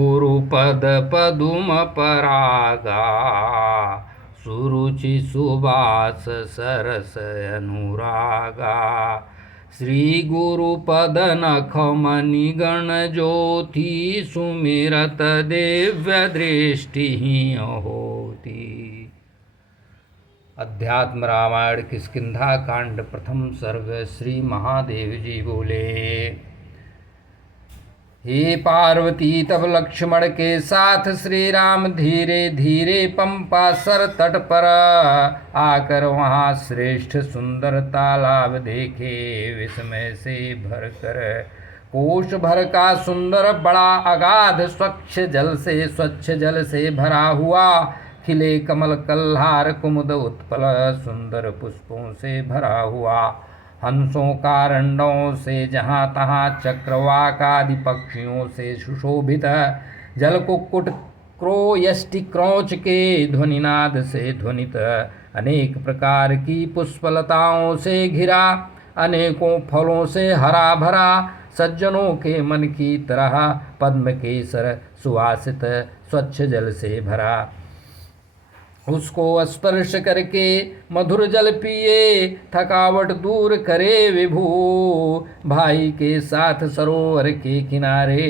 गुरुपद पदुम परागा सुरुचि सुबास सरस अनुरागा। श्री गुरुपद नख मणिगण ज्योति सुमिरत दिव्य दृष्टि होती। अध्यात्म रामायण किष्किंधा कांड प्रथम सर्ग। श्री महादेव जी बोले, हे पार्वती तब लक्ष्मण के साथ श्री राम धीरे धीरे पंपा सर तट पर आकर वहाँ श्रेष्ठ सुंदर तालाब देखे। विस्मय से भरकर कोष भर का सुंदर बड़ा अगाध स्वच्छ जल से भरा हुआ, खिले कमल कल्हार कुमुद उत्पल सुंदर पुष्पों से भरा हुआ, हंसों कारंडों से जहाँ तहाँ चक्रवाक आदि पक्षियों से सुशोभित, जल कुक्कुट क्रोयष्टि क्रौच के ध्वनिनाद से ध्वनित, अनेक प्रकार की पुष्पलताओं से घिरा, अनेकों फलों से हरा भरा, सज्जनों के मन की तरह पद्म केसर सुवासित स्वच्छ जल से भरा। उसको स्पर्श करके मधुर जल पिए थकावट दूर करे विभू। भाई के साथ सरोवर के किनारे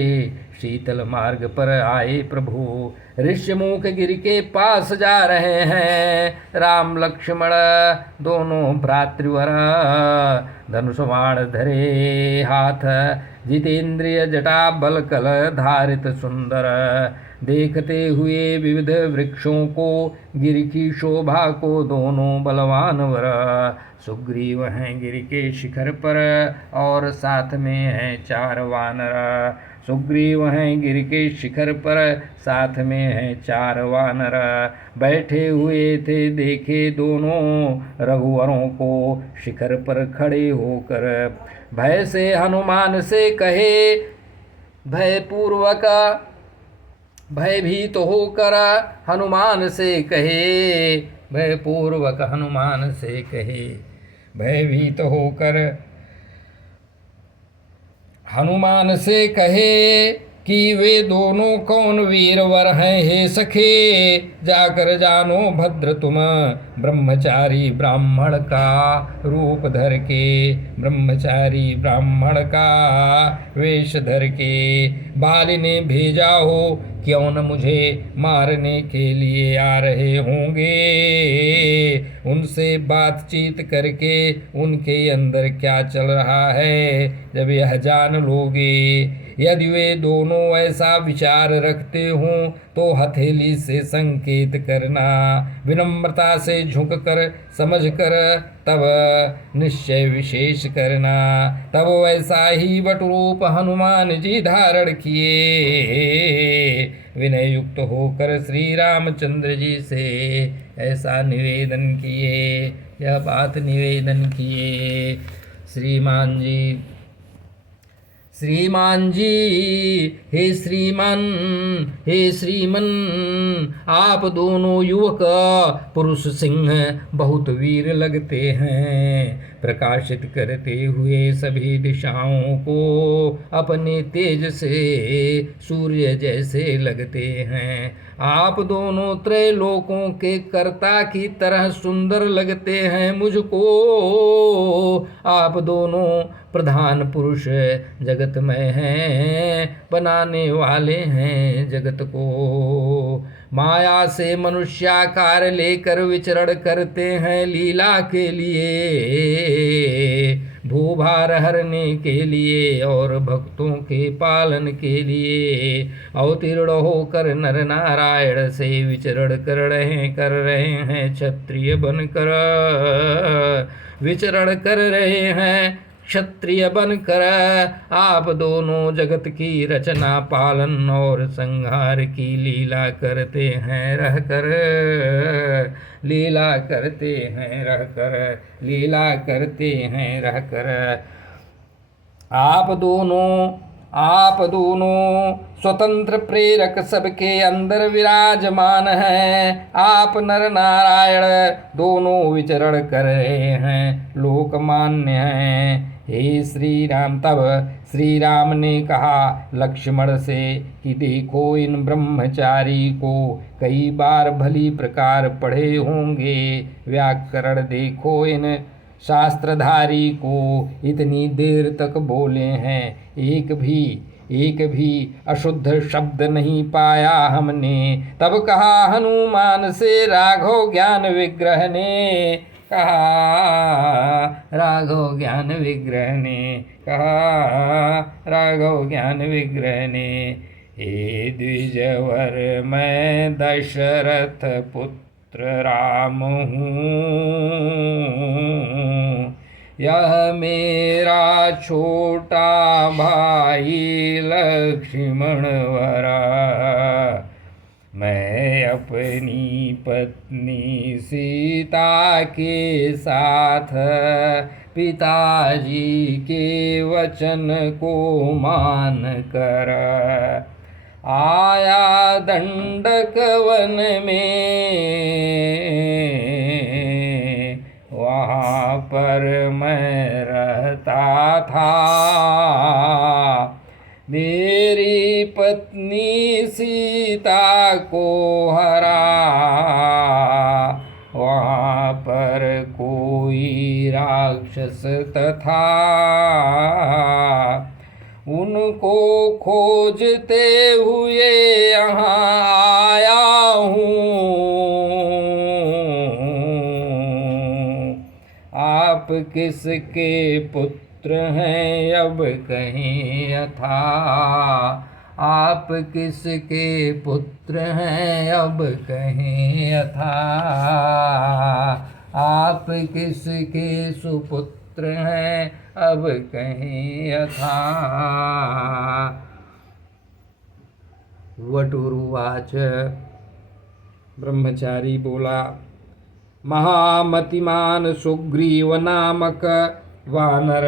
शीतल मार्ग पर आए प्रभु। ऋष्यमुख गिर के पास जा रहे हैं राम लक्ष्मण दोनों भ्रातृवर, धनुष बाण धरे हाथ, जितेंद्रिय जटा बल कल धारित सुंदर, देखते हुए विविध वृक्षों को गिर की शोभा को दोनों बलवान वर। सुग्रीव हैं गिर के शिखर पर और साथ में हैं चार वानर। सुग्रीव हैं गिर के शिखर पर साथ में हैं चार वानर। बैठे हुए थे देखे दोनों रघुवरों को शिखर पर खड़े होकर। भय से हनुमान से कहे, भयपूर्वक भयभीत होकर हनुमान से कहे, भयपूर्वक हनुमान से कहे, भयभीत होकर हनुमान से कहे कि वे दोनों कौन वीरवर हैं हे सखे। जाकर जानो भद्र तुम ब्रह्मचारी ब्राह्मण का रूप धर के, ब्रह्मचारी ब्राह्मण का वेश धर के। बाली ने भेजा हो क्यों न मुझे मारने के लिए आ रहे होंगे। उनसे बातचीत करके उनके अंदर क्या चल रहा है जब यह जान लोगे। यदि वे दोनों ऐसा विचार रखते हों तो हथेली से संकेत करना, विनम्रता से झुक कर समझ कर तब निश्चय विशेष करना। तब वैसा ही वटरूप हनुमान जी धारण किए, विनय युक्त होकर श्री रामचंद्र जी से ऐसा निवेदन किए, यह बात निवेदन किए। श्रीमान जी, हे श्रीमन आप दोनों युवक पुरुष सिंह बहुत वीर लगते हैं। प्रकाशित करते हुए सभी दिशाओं को अपने तेज से सूर्य जैसे लगते हैं। आप दोनों त्रैलोकों के कर्ता की तरह सुंदर लगते हैं मुझको। आप दोनों प्रधान पुरुष जगत में हैं, बनाने वाले हैं जगत को। माया से मनुष्याकार लेकर विचरण करते हैं लीला के लिए, भूभार हरने के लिए और भक्तों के पालन के लिए अवतीर्ण होकर नर नारायण से विचरण कर रहे हैं क्षत्रिय बनकर, विचरण कर रहे हैं क्षत्रिय बनकर। आप दोनों जगत की रचना पालन और संहार की लीला करते हैं रहकर, लीला करते हैं रहकर, लीला करते हैं रहकर। आप दोनों आप दोनों स्वतंत्र प्रेरक सबके अंदर विराजमान हैं। आप नर नारायण दोनों विचरण कर रहे हैं, लोकमान्य हैं। हे श्री राम। तब श्री राम ने कहा लक्ष्मण से कि देखो, इन ब्रह्मचारी को कई बार भली प्रकार पढ़े होंगे, व्याकरण देखो, इन शास्त्रधारी को इतनी देर तक बोले हैं, एक भी अशुद्ध शब्द नहीं पाया हमने। तब कहा हनुमान से राघव ज्ञान विग्रह ने, कहा राघव ज्ञान विग्रह ने, कहा राघव ज्ञान विग्रह ने। हे द्विजवर मैं दशरथ पुत्र राम हूँ, यह मेरा छोटा भाई लक्ष्मण वरा। मैं अपनी पत्नी सीता के साथ पिताजी के वचन को मान कर आया दंडक वन में। वहाँ पर मैं रहता था, मेरी पत्नी सीता को हरा। वहाँ पर कोई राक्षस तथा उनको खोजते हुए यहाँ आया हूँ। आप किसके पुत्र हैं अब कहें यथा, आप किसके पुत्र हैं अब कहें यथा। आप किसके सुपुत्र हैं अब कहें यथा। वटुरुवाच। ब्रह्मचारी बोला, महामतिमान सुग्रीव नामक वानर,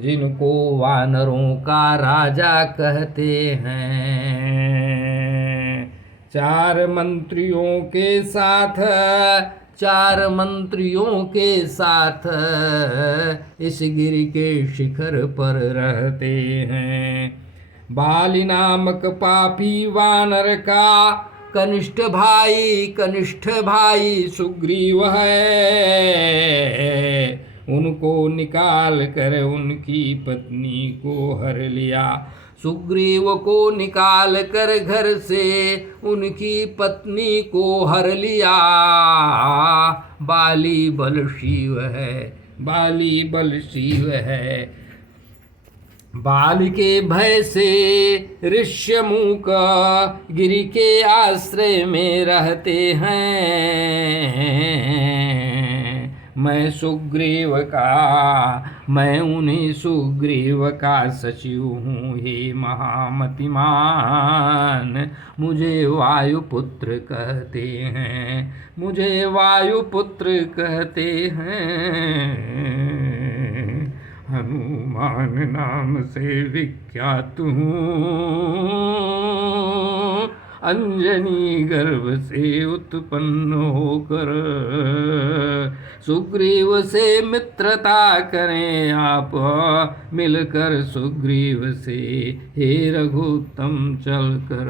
जिनको वानरों का राजा कहते हैं, 4 मंत्रियों के साथ इस गिरि के शिखर पर रहते हैं। बाली नामक पापी वानर का कनिष्ठ भाई सुग्रीव है। उनको निकाल कर उनकी पत्नी को हर लिया। सुग्रीव को निकाल कर घर से उनकी पत्नी को हर लिया। बाली बल शिव है। बाल के भय से ऋष्यमुख गिरि के आश्रय में रहते हैं। मैं उन्हीं सुग्रीव का सचिव हूँ। हे महामतिमान, मुझे वायुपुत्र कहते हैं। हनुमान नाम से विख्यात हूँ। अंजनी गर्भ से उत्पन्न होकर सुग्रीव से मित्रता करें आप मिलकर। सुग्रीव से हे रघुत्तम चलकर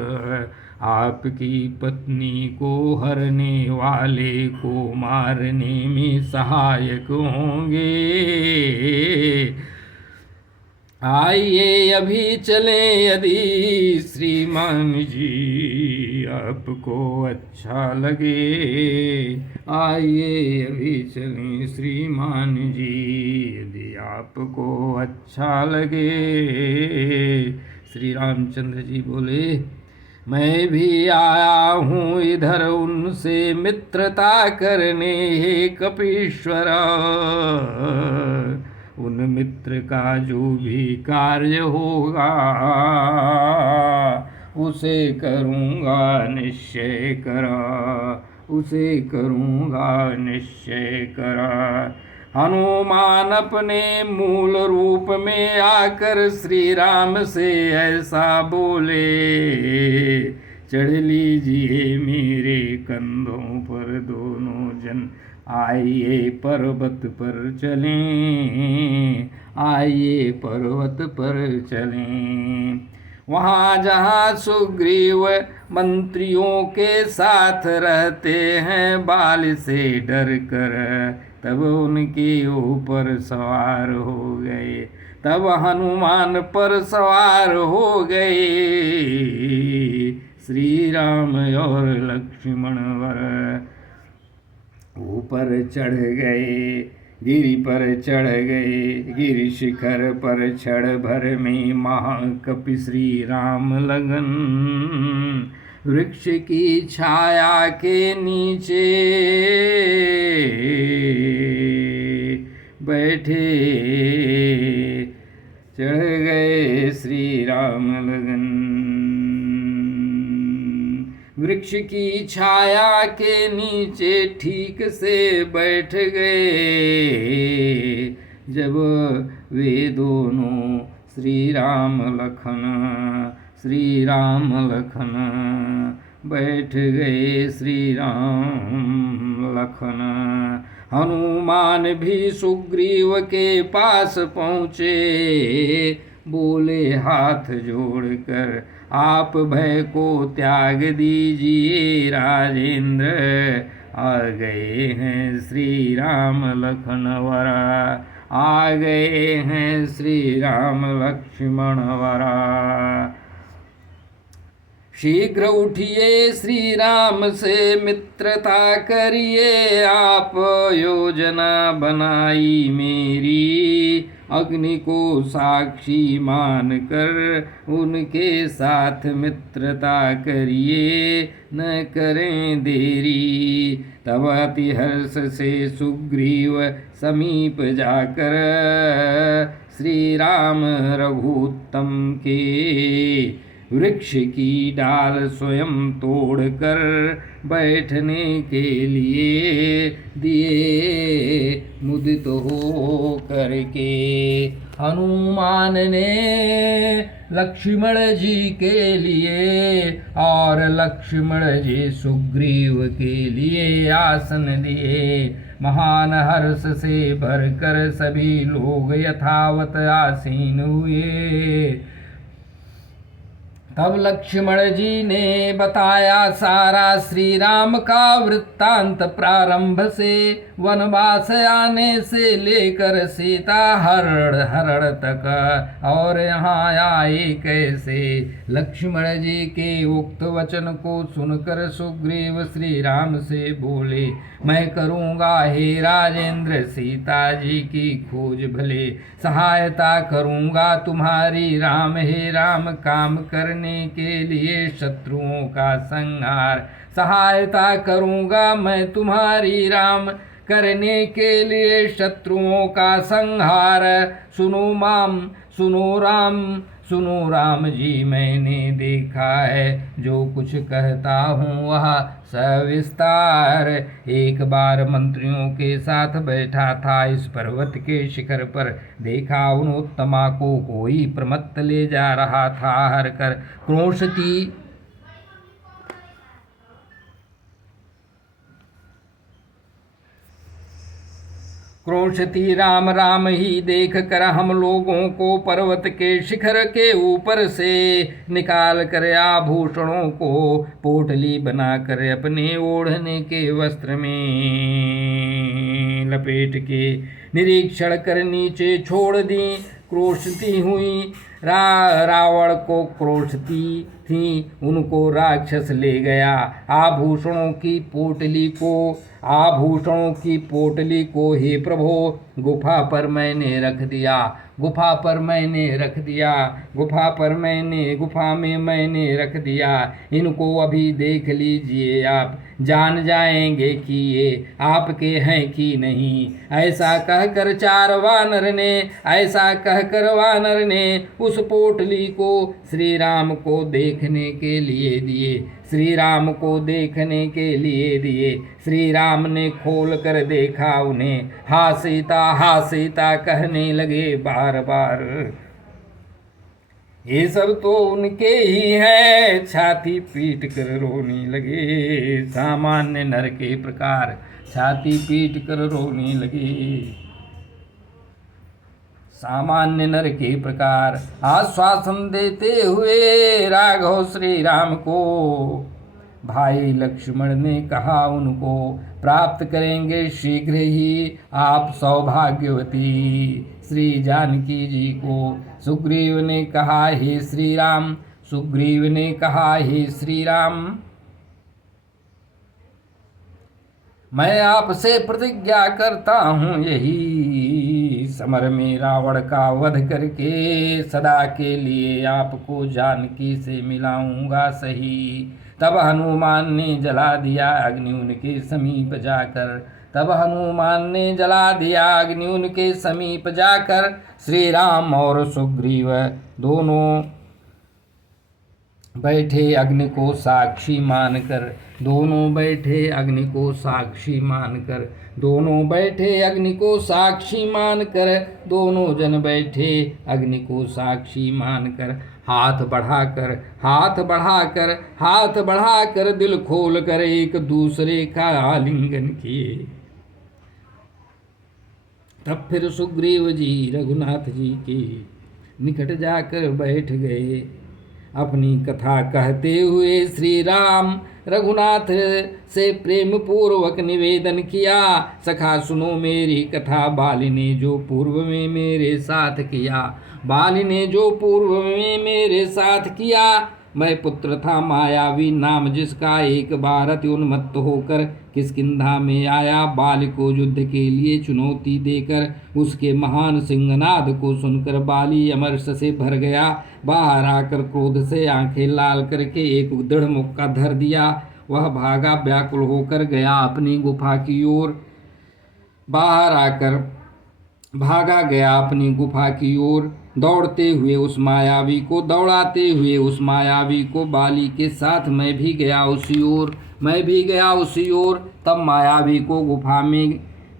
आपकी पत्नी को हरने वाले को मारने में सहायक होंगे। आइए अभी चलें, यदि श्रीमान जी आपको अच्छा लगे। आइए अभी चलें श्रीमान जी, यदि आपको अच्छा लगे। श्री रामचंद्र जी बोले, मैं भी आया हूँ इधर उनसे मित्रता करने। हे कपीश्वर, उन मित्र का जो भी कार्य होगा उसे करूँगा निश्चय करा। हनुमान अपने मूल रूप में आकर श्री राम से ऐसा बोले, चढ़ लीजिए मेरे कंधों पर दोनों जन, आइए पर्वत पर चलें, आइए पर्वत पर चलें। वहाँ जहाँ सुग्रीव मंत्रियों के साथ रहते हैं बाल से डर कर, तब उनके ऊपर सवार हो गए, तब हनुमान पर सवार हो गए। श्री राम और लक्ष्मण वर ऊपर चढ़ गए, गिरि पर चढ़ गए, गिरि शिखर पर क्षण भर में महाकपि श्री राम लगन, वृक्ष की छाया के नीचे बैठे, चढ़ गए श्री राम लगन। वृक्ष की छाया के नीचे ठीक से बैठ गए, जब वे दोनों श्री राम लखन बैठ गए, श्री राम लखन। हनुमान भी सुग्रीव के पास पहुँचे, बोले हाथ जोड़कर, आप भय को त्याग दीजिए राजेंद्र, आ गए हैं श्री राम लखन वरा, आ गए हैं श्री राम लक्ष्मण वरा। शीघ्र उठिए श्री राम से मित्रता करिए, आप योजना बनाई मेरी, अग्नि को साक्षी मानकर उनके साथ मित्रता करिए, न करें देरी। तब अति हर्ष से सुग्रीव समीप जाकर, श्री राम रघुत्तम के वृक्ष की डाल स्वयं तोड़कर बैठने के लिए दिए, मुदित हो करके। हनुमान ने लक्ष्मण जी के लिए और लक्ष्मण जी सुग्रीव के लिए आसन दिए। महान हर्ष से भरकर सभी लोग यथावत आसीन हुए। तब लक्ष्मण जी ने बताया सारा श्री राम का वृत्तांत, प्रारंभ से वनवास आने से लेकर सीता हरण तक, और यहाँ आए कैसे। लक्ष्मण जी के उक्त वचन को सुनकर सुग्रीव श्री राम से बोले, मैं करूँगा हे राजेंद्र सीता जी की खोज, भले सहायता करूँगा तुम्हारी राम, हे राम काम करने के लिए शत्रुओं का संहार, सहायता करूँगा मैं तुम्हारी राम करने के लिए शत्रुओं का संहार। सुनो राम जी, मैंने देखा है जो कुछ कहता हूँ वह सविस्तार। एक बार मंत्रियों के साथ बैठा था इस पर्वत के शिखर पर, देखा उन उत्तमा को कोई प्रमत्त ले जा रहा था, हर कर क्रोशती राम राम ही देख कर हम लोगों को पर्वत के शिखर के ऊपर से निकाल कर आभूषणों को पोटली बनाकर अपने ओढ़ने के वस्त्र में लपेट के निरीक्षण कर नीचे छोड़ दी। क्रोशती हुई रावण को क्रोशती थी, उनको राक्षस ले गया। आभूषणों की पोटली को हे प्रभो गुफा पर मैंने रख दिया, गुफा में मैंने रख दिया। इनको अभी देख लीजिए, आप जान जाएंगे कि ये आपके हैं कि नहीं। ऐसा कहकर वानर ने उस पोटली को श्री राम को देखने के लिए दिए। श्री राम ने खोल कर देखा उन्हें, हा सीता हा सीता कहने लगे बार बार, ये सब तो उनके ही है, छाती पीट कर रोने लगे। सामान्य नर के प्रकार छाती पीट कर रोने लगे। सामान्य नर के प्रकार आश्वासन देते हुए राघव श्री राम को, भाई लक्ष्मण ने कहा उनको, प्राप्त करेंगे शीघ्र ही आप सौभाग्यवती श्री जानकी जी को। सुग्रीव ने कहा हे श्री राम, सुग्रीव ने कहा हे श्री राम, मैं आपसे प्रतिज्ञा करता हूँ यही, समर में रावण का वध करके सदा के लिए आपको जानकी से मिलाऊंगा सही। तब हनुमान ने जला दिया अग्नि उनके समीप जाकर, तब हनुमान ने जला दिया अग्नि उनके समीप जाकर। श्री राम और सुग्रीव दोनों बैठे अग्नि को साक्षी मानकर, दोनों बैठे अग्नि को साक्षी मानकर, दोनों बैठे अग्नि को साक्षी मानकर, दोनों जन बैठे अग्नि को साक्षी मानकर। हाथ बढ़ाकर, हाथ बढ़ाकर, हाथ बढ़ाकर, दिल खोल कर एक दूसरे का आलिंगन किए। तब फिर सुग्रीव जी रघुनाथ जी के निकट जाकर बैठ गए। अपनी कथा कहते हुए श्री राम रघुनाथ से प्रेम पूर्वक निवेदन किया, सखा सुनो मेरी कथा, बाली ने जो पूर्व में मेरे साथ किया, बाली ने जो पूर्व में मेरे साथ किया। मैं पुत्र था मायावी नाम जिसका, एक बार अति उन्मत्त होकर किष्किंधा में आया। बाली को युद्ध के लिए चुनौती देकर उसके महान सिंहनाद को सुनकर बाली अमरस से भर गया। बाहर आकर क्रोध से आंखें लाल करके एक दृढ़ मुक्का धर दिया। वह भागा, व्याकुल होकर गया अपनी गुफा की ओर। बाहर आकर भागा गया अपनी गुफा की ओर, दौड़ते हुए उस मायावी को, दौड़ाते हुए उस मायावी को। बाली के साथ मैं भी गया उसी ओर, मैं भी गया उसी ओर। तब मायावी को गुफा में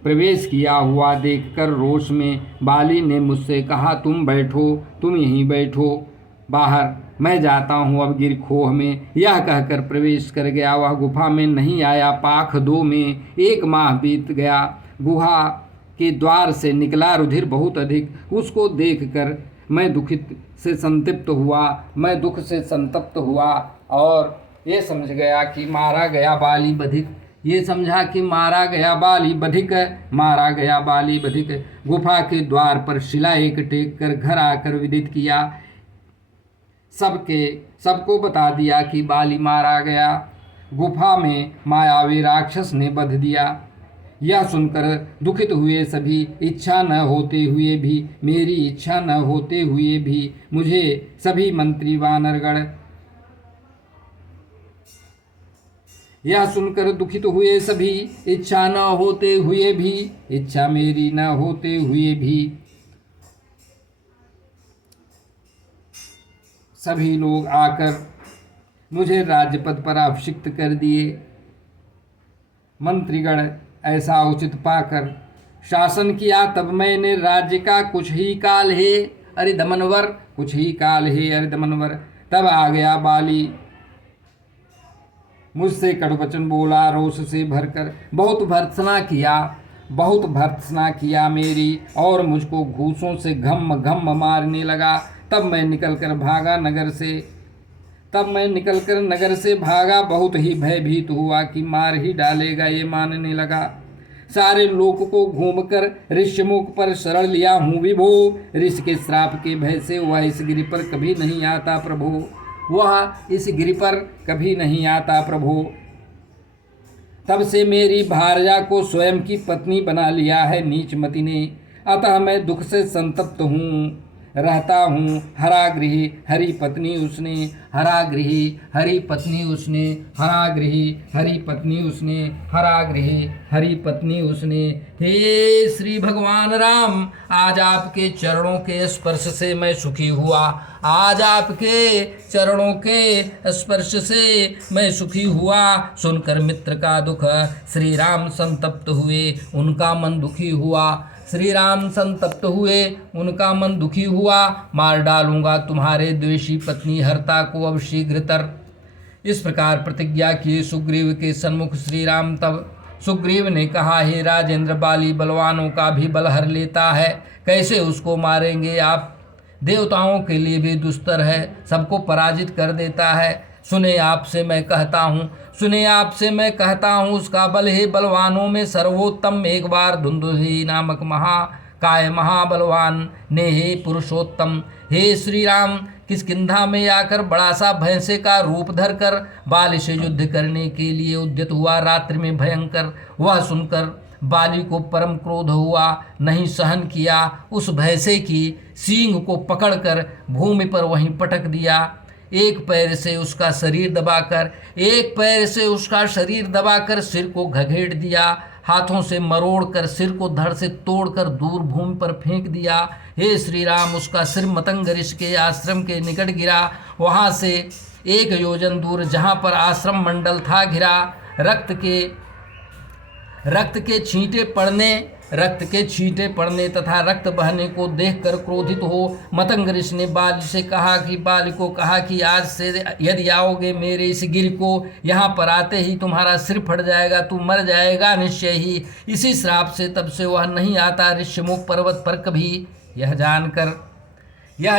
प्रवेश किया हुआ देखकर रोष में बाली ने मुझसे कहा, तुम बैठो, तुम यहीं बैठो बाहर, मैं जाता हूँ अब गिर खोह में। यह कहकर प्रवेश कर गया। वह गुफा में नहीं आया। पाख 2 में 1 माह बीत गया। गुहा के द्वार से निकला रुधिर बहुत अधिक। उसको देखकर मैं दुखित से संतप्त हुआ, मैं दुख से संतप्त हुआ और ये समझ गया कि मारा गया बाली बधिक, ये समझा कि मारा गया बाली बधिक, मारा गया बाली बधिक। गुफा के द्वार पर शिला एक टेक कर घर आकर विदित किया, सबको बता दिया कि बाली मारा गया, गुफा में मायावी राक्षस ने बध दिया। यह सुनकर दुखित हुए सभी, इच्छा न होते हुए भी, मेरी इच्छा न होते हुए भी मुझे सभी मंत्री वानरगण, यह सुनकर दुखित हुए सभी, इच्छा न होते हुए भी, इच्छा मेरी न होते हुए भी सभी लोग आकर मुझे राज्यपद पर अभिषिक्त कर दिए। मंत्रीगण ऐसा उचित पाकर शासन किया। तब मैंने राज्य का कुछ ही काल हे अरिदमनवर, कुछ ही काल हे अरिदमनवर, तब आ गया बाली, मुझसे कड़ुवचन बोला रोष से भरकर। बहुत भर्त्सना किया, बहुत भर्त्सना किया मेरी, और मुझको घूसों से घम घम मारने लगा। तब मैं निकलकर भागा नगर से, तब मैं निकलकर नगर से भागा। बहुत ही भयभीत हुआ कि मार ही डालेगा, ये मानने लगा। सारे लोक को घूमकर ऋष्यमुख पर शरण लिया हूँ विभो, ऋषि के श्राप के भय से वह इस गिरि पर कभी नहीं आता प्रभु, वह इस गिरि पर कभी नहीं आता प्रभु। तब से मेरी भार्या को स्वयं की पत्नी बना लिया है नीचमति ने, अतः मैं दुख से संतप्त हूँ रहता हूँ। हरागृही हरि पत्नी उसने, हरागृही हरि पत्नी उसने, हरागृही हरि पत्नी उसने, हरागृही हरि पत्नी उसने। हे श्री भगवान राम, आज आपके चरणों के स्पर्श से मैं सुखी हुआ, आज आपके चरणों के स्पर्श से मैं सुखी हुआ। सुनकर मित्र का दुख श्री राम संतप्त हुए, उनका मन दुखी हुआ। श्री राम संतप्त हुए, उनका मन दुखी हुआ। मार डालूंगा तुम्हारे द्वेषी पत्नी हरता को अब शीघ्रतर। इस प्रकार प्रतिज्ञा किए सुग्रीव के सन्मुख श्री राम। तब सुग्रीव ने कहा, हे राजेंद्र, बाली बलवानों का भी बल हर लेता है, कैसे उसको मारेंगे आप? देवताओं के लिए भी दुस्तर है, सबको पराजित कर देता है। सुने आपसे मैं कहता हूँ, सुने आपसे मैं कहता हूँ, उसका बल हे बलवानों में सर्वोत्तम। एक बार धुंधुही नामक महाकाय महाबलवान ने, हे पुरुषोत्तम, हे श्री राम, किष्किंधा में आकर बड़ा सा भैंसे का रूप धरकर बाली से युद्ध करने के लिए उद्यत हुआ। रात्रि में भयंकर। वह सुनकर बाली को परम क्रोध हुआ, नहीं सहन किया। उस भैंसे की सींग को पकड़कर भूमि पर वहीं पटक दिया। एक पैर से उसका शरीर दबाकर सिर को घघेड़ दिया। हाथों से मरोड़कर सिर को धड़ से तोड़कर दूर भूमि पर फेंक दिया। हे श्री राम, उसका सिर मतंग ऋषि के आश्रम के निकट गिरा। वहाँ से 1 योजन दूर जहाँ पर आश्रम मंडल था घिरा। रक्त के छींटे पड़ने तथा रक्त बहने को देखकर क्रोधित हो मतंग ऋषि ने बाली को कहा कि आज से यदि आओगे मेरे इस गिर को, यहाँ पर आते ही तुम्हारा सिर फट जाएगा, तू मर जाएगा निश्चय ही। इसी श्राप से तब से वह नहीं आता ऋष्यमुख पर्वत पर कभी। यह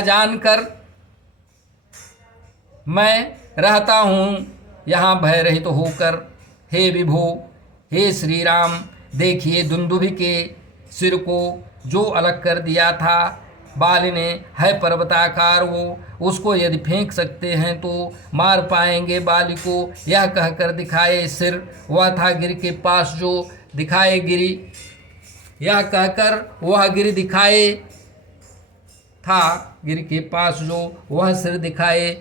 जानकर मैं रहता हूँ यहाँ भय रहित होकर। हे विभो, हे श्री राम, देखिए दुंदुभि के सिर को जो अलग कर दिया था बाली ने, है पर्वताकार वो, उसको यदि फेंक सकते हैं तो मार पाएंगे बाली को। यह कहकर दिखाए सिर वह था गिर के पास जो दिखाए गिरी। यह कहकर वह गिर दिखाए था गिर के पास जो वह सिर दिखाए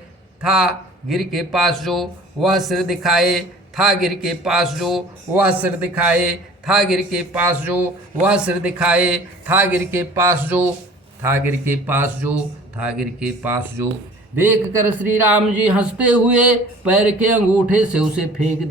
था गिर के पास जो वह सिर दिखाए था गिर के पास जो वह सिर दिखाए था गिर के पास जो वह सिर दिखाए था गिर के पास जो था गिर के पास जो था गिर के पास जो। देख कर श्री राम जी हंसते हुए पैर के अंगूठे से उसे फेंक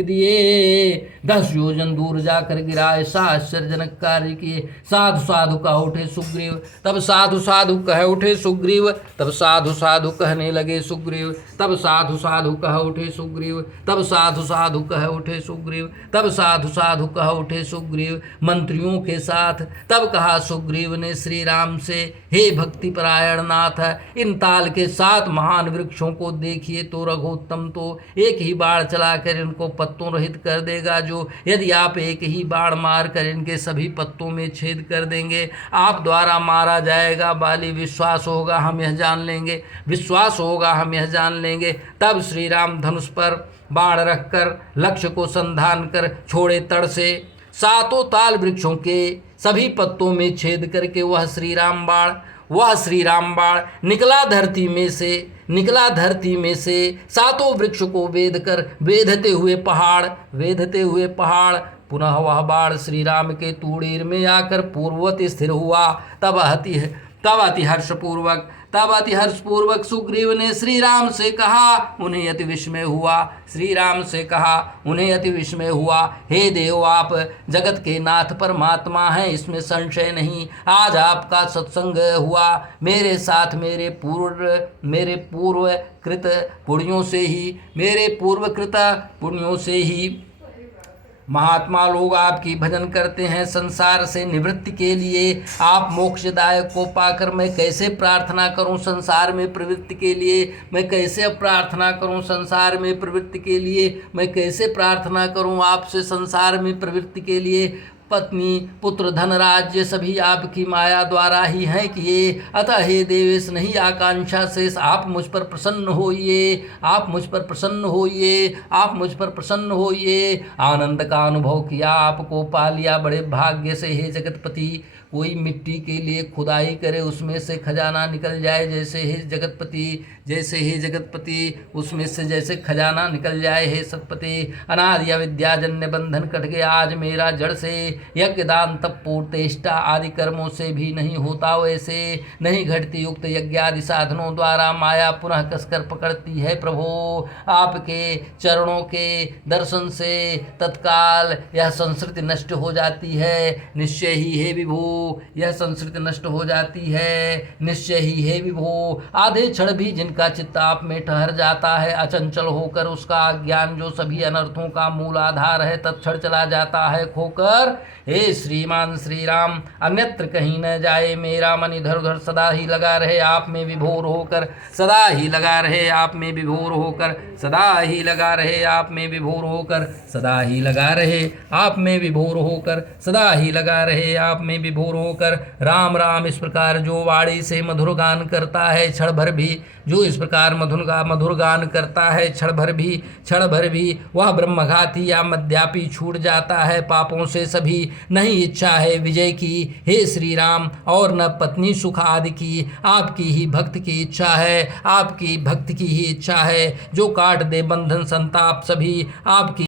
दिए। 10 योजन दूर जाकर गिरा। ऐसा आश्चर्यजनक कार्य किए। साधु साधु कह उठे सुग्रीव। तब साधु साधु कह उठे सुग्रीव। तब साधु साधु कहने लगे सुग्रीव। तब साधु साधु कह उठे सुग्रीव। तब साधु साधु कह उठे सुग्रीव। तब साधु साधु कह उठे सुग्रीव मंत्रियों के साथ। तब कहा सुग्रीव ने श्री राम से, हे भक्ति परायण नाथ, इन ताल के 7 महान वृक्षों को देखिए तो रघुत्तम तो एक ही बाण चलाकर इनको पत्तों रहित कर देगा, जो यदि आप एक ही बाण मारकर इनके सभी पत्तों में छेद कर देंगे, आप द्वारा मारा जाएगा। बाली विश्वास होगा हम यह जान लेंगे, विश्वास होगा हम यह जान लेंगे। तब श्री राम धनुष पर बाण रखकर लक्ष्य को संधान कर छोड़े तड़ से 7 ताल वृक्षों के सभी पत्तों में छेद करके वह श्री राम बाण निकला धरती में से 7 वृक्ष को वेधते हुए पहाड़ पुनः वह बाण श्री राम के तूणीर में आकर पूर्ववत स्थिर हुआ। तब अति हर्षपूर्वक सुग्रीव ने श्री राम से कहा, उन्हें अति विस्मय हुआ। हे देव, आप जगत के नाथ परमात्मा हैं, इसमें संशय नहीं। आज आपका सत्संग हुआ मेरे साथ मेरे पूर्व कृत पुण्यों से ही महात्मा लोग आपकी भजन करते हैं। संसार से निवृत्ति के लिए आप मोक्षदायक को पाकर मैं कैसे प्रार्थना करूं? संसार में प्रवृत्ति के लिए मैं कैसे प्रार्थना करूं? आपसे संसार में प्रवृत्ति के लिए पत्नी पुत्र धन राज्य सभी आपकी माया द्वारा ही हैं किए। अतः हे देवेश, नहीं आकांक्षा से आप मुझ पर प्रसन्न होइए। आनंद का अनुभव किया, आपको पा लिया बड़े भाग्य से। हे जगतपति, कोई मिट्टी के लिए खुदाई करे, उसमें से खजाना निकल जाए, जैसे हे जगतपति उसमें से जैसे खजाना निकल जाए। हे सतपति, अनादि अविद्याजन्य बंधन कट गया आज मेरा जड़ से। यज्ञ दान तप पूर्तेष्टा आदि कर्मों से भी नहीं होता वैसे, नहीं घटती युक्त यज्ञ आदि साधनों द्वारा माया पुनः कसकर पकड़ती है। प्रभु आपके चरणों के दर्शन से तत्काल यह संस्कृति नष्ट हो जाती है। निश्चय ही है विभो, यह संस्कृति नष्ट हो जाती है, निश्चय ही है विभो। आधे क्षण भी जिनका चित्त आप में ठहर जाता है, अचंचल होकर उसका ज्ञान जो सभी अनर्थों का मूल आधार है, तत्क्षण चला जाता है खोकर। हे श्रीमान श्री राम, अन्यत्र कहीं न जाए, मेरा मन इधर उधर सदा ही लगा रहे आप में विभोर होकर, सदा ही लगा रहे आप में विभोर होकर, सदा ही लगा रहे आप में विभोर होकर, सदा ही लगा रहे आप में विभोर होकर, सदा ही लगा रहे आप में विभोर होकर। राम राम इस प्रकार जो वाणी से मधुर गान करता है, क्षण भर भी जो इस प्रकार मधुर गान करता है, क्षण भर भी वह ब्रह्मघाती या मद्यापी छूट जाता है। पापों से सभी नहीं इच्छा है विजय की, हे श्री राम, और न पत्नी सुख आदि की, आपकी ही भक्त की इच्छा है, आपकी भक्त की ही इच्छा है। जो काट दे बंधन संताप सभी आपकी